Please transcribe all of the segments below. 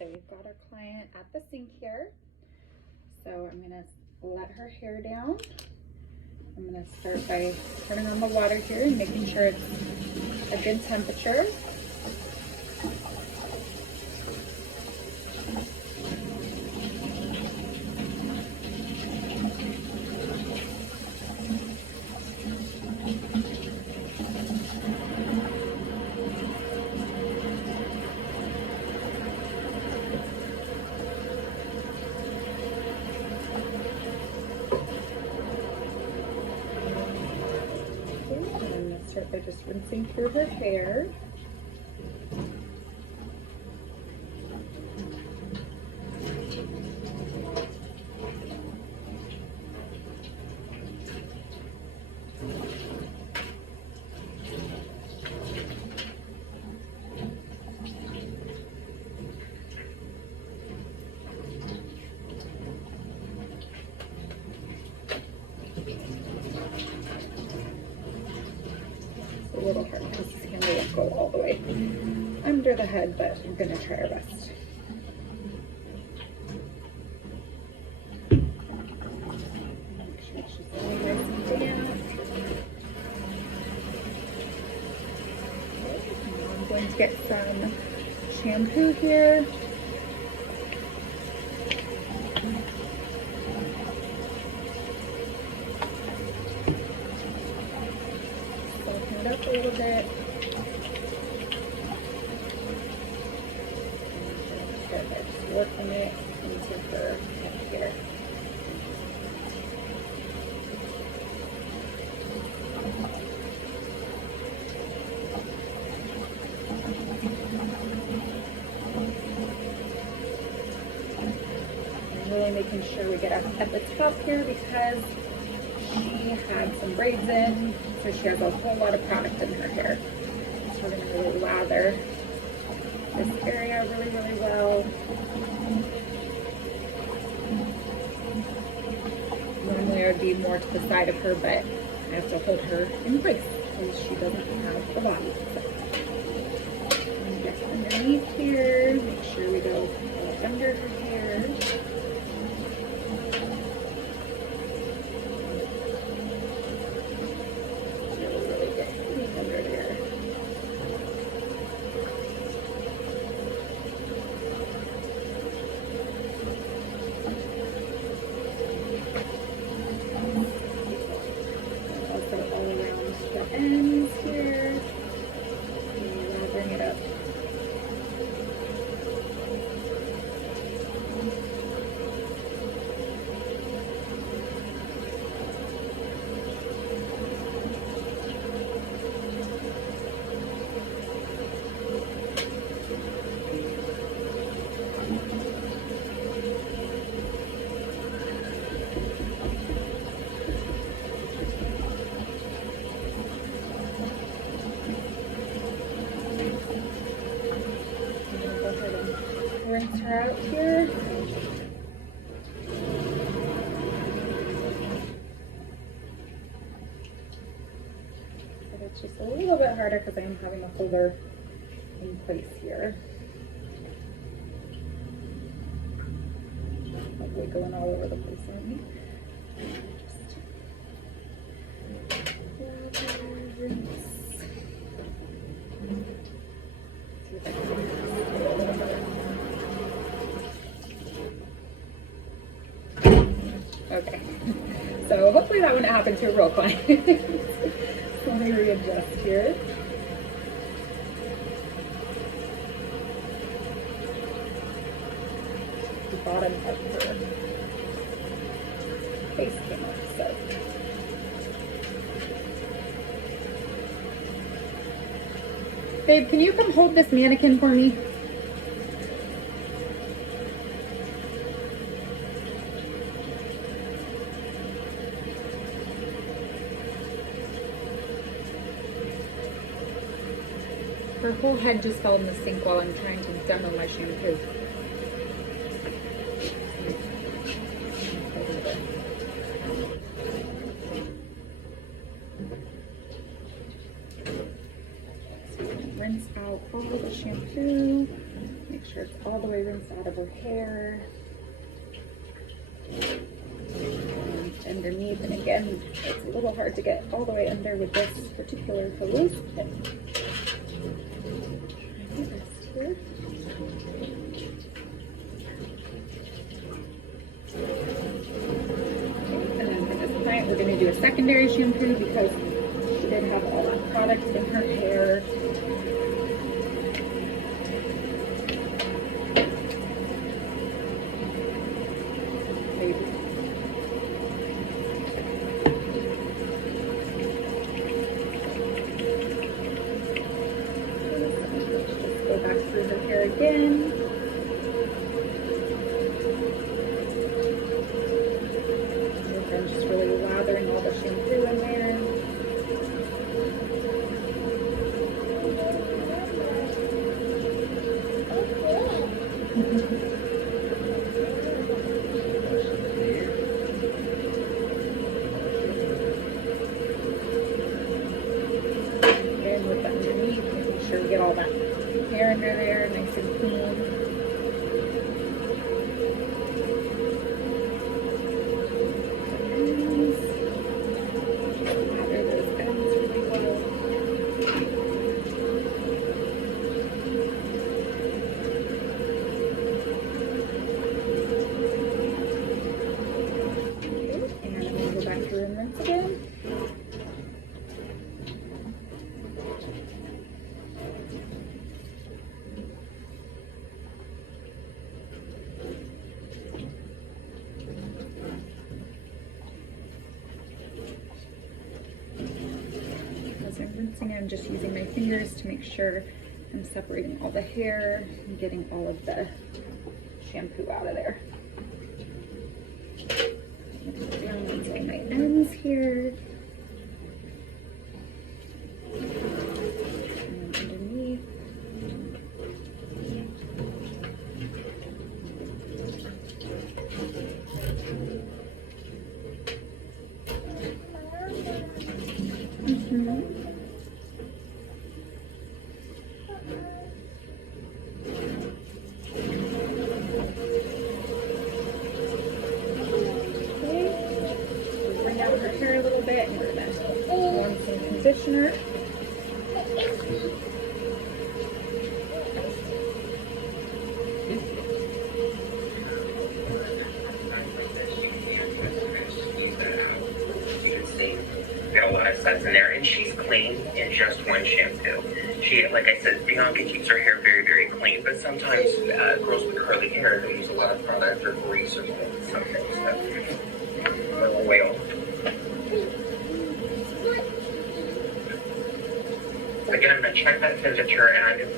So we've got our client at the sink here. So I'm gonna let her hair down. I'm gonna start by turning on the water here and making sure it's a good temperature. Start by just rinsing through her hair. A little hard because this handle won't go all the way under the head, but I'm gonna try our best. Make sure she's really nice and damp. I'm going to get some shampoo here. Soften it up a little bit. Start by just working it into her head here. Really making sure we get up at the top here because she had some braids in, so she has a whole lot of product in her hair. So we're going to really lather this area really, really well. Normally I would be more to the side of her, but I have to hold her in place because she doesn't have the body. So I'm going to get underneath here, make sure we go under her hair. Ends here, and I'll bring it up. Rinse her out here. But it's just a little bit harder because I'm having to hold her in place here. Probably going all over the place on me. Okay, so hopefully that wouldn't happen to a real client. So let me readjust here. The bottom of her face came up, so. Babe, can you come hold this mannequin for me? Her whole head just fell in the sink while I'm trying to demo my shampoo. Rinse out all the shampoo. Make make sure it's all the way rinsed out of her hair. And underneath, and again, it's a little hard to get all the way under with this particular hose, but my best here. And then for this client, we're going to do a secondary shampoo because she did have all that product in her hair. Go back through her hair again. And then just really lathering all the shampoo in there. And with that underneath, making sure we get all that hair under there, nice and clean. Lather those ends really well. Okay, and I'm going to go back through and rinse again. As I'm rinsing, I'm just using my fingers to make sure I'm separating all the hair and getting all of the shampoo out of there. I'm going to go down onto my ends here. And underneath. Bring out her hair a little bit, and we're gonna go on some conditioner. Got a lot of suds in there, and she's clean in just one shampoo. She, like I said, Bianca keeps her hair very, very clean, but sometimes girls with curly hair, they use a lot of product or grease or something. So, oil. Again, I'm going to check that temperature, and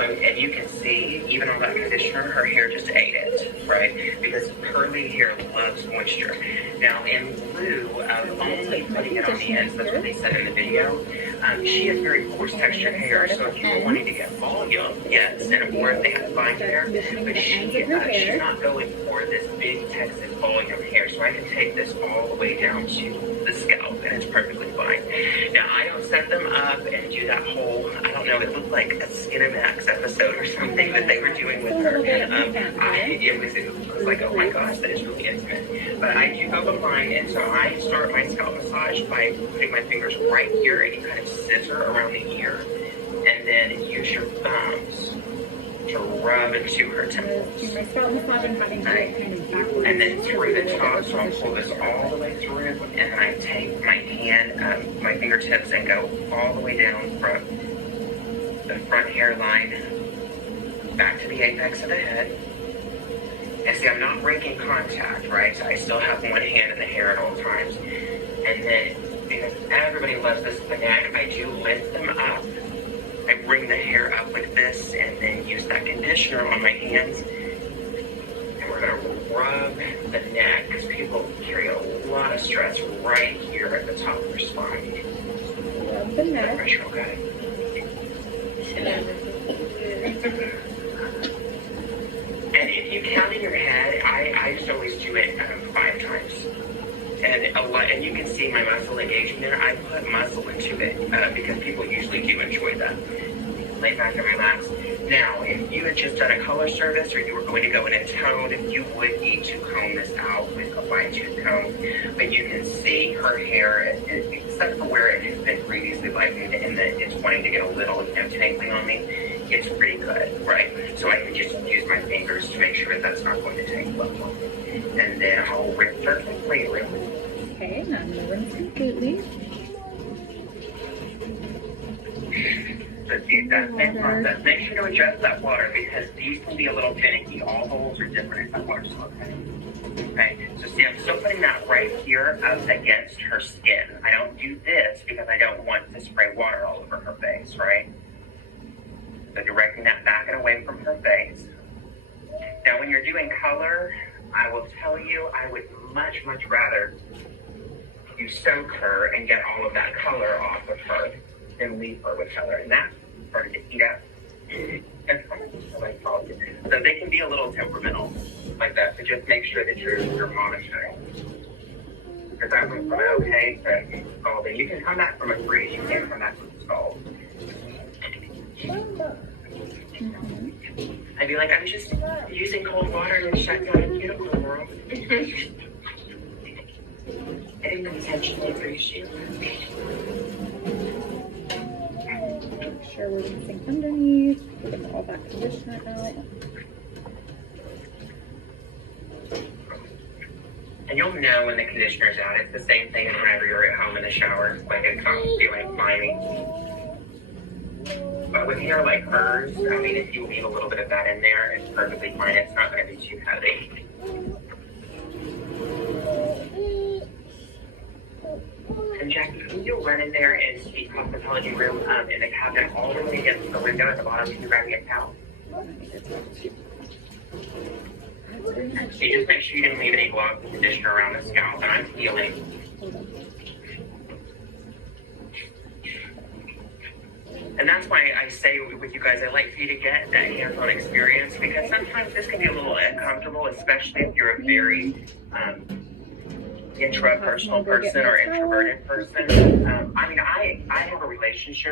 and you can see, even on that conditioner, her hair just ate it, right? Because curly hair loves moisture. Now, in lieu of only putting it on the ends, that's what they said in the video, she has very coarse textured hair, so if you're wanting to get volume, yes, and or if they have fine hair, but she's not going for this big Texas volume hair, so I can take this all the way down to the scalp, and it's perfectly fine. Now, I don't set them up and do that whole, I don't know, it looked like a Skinamax episode or something that they were doing with her. It was like, oh my gosh, that is really intimate. But I do go behind, and so I start my scalp massage by putting my fingers right here, and you kind of scissor around the ear, and then use your thumbs to rub into her temples. My scalp massage, I'm having it kind of backwards. And then through the top, so I'll pull this all the way through, and then I take my hand, my fingertips, and go all the way down from the front hairline back to the apex of the head. And see, I'm not breaking contact, right? So I still have one hand in the hair at all times. And then, because everybody loves this in the neck, I do lift them up. I bring the hair up like this, and then use that conditioner on my hands. And we're gonna rub the neck, because people carry a lot of stress right here at the top of their spine. Rub the neck. Pressure, okay? And if you count in your head, I just always do it 5 times. And a lot, and you can see my muscle engagement there. I put muscle into it because people usually do enjoy that. Lay back and relax. Now, if you had just done a color service or you were going to go in a tone, you would need to comb this out with a fine tooth comb. But you can see her hair, except for where it has been previously lightened and that it's wanting to get a little, tangling on me, it's pretty good, right? So I can just use my fingers to make sure that that's not going to tangle up on me. And then I'll rinse her completely. Okay, now I'm gonna rinse completely. So see that same process. Make sure to adjust that water because these can be a little finicky. All holes are different if that water's okay. Okay, so see, I'm still putting that right here up against her skin. I don't do this because I don't want to spray water all over her face, right? So directing that back and away from her face. Now, when you're doing color, I will tell you, I would much, much rather you soak her and get all of that color off of her than leave her with color. And that started to heat up. So they can be a little temperamental like that. So just make sure that you're monitoring. Because I went from okay to scalding. You can come back from a freeze. You can't come back from a scald. I'd be like, I'm just using cold water and shut down a beautiful world. I didn't intentionally freeze you. Make sure we're rinsing underneath. Get all that conditioner out. And you'll know when the conditioner's out. It's the same thing as whenever you're at home in the shower. Like it's not feeling slimy. But with hair like hers, I mean, if you leave a little bit of that in there, it's perfectly fine. It's not going to be too heavy. And Jackie, can you run in there and the cosmetology room in the cabinet all the way against the window at the bottom? Can you grab me a towel? You just make sure you didn't leave any glove conditioner around the scalp, and I'm feeling. And that's why I say with you guys, I like for you to get that hands-on experience because sometimes this can be a little uncomfortable, especially if you're a very intrapersonal person or introverted person. I mean, I have a relationship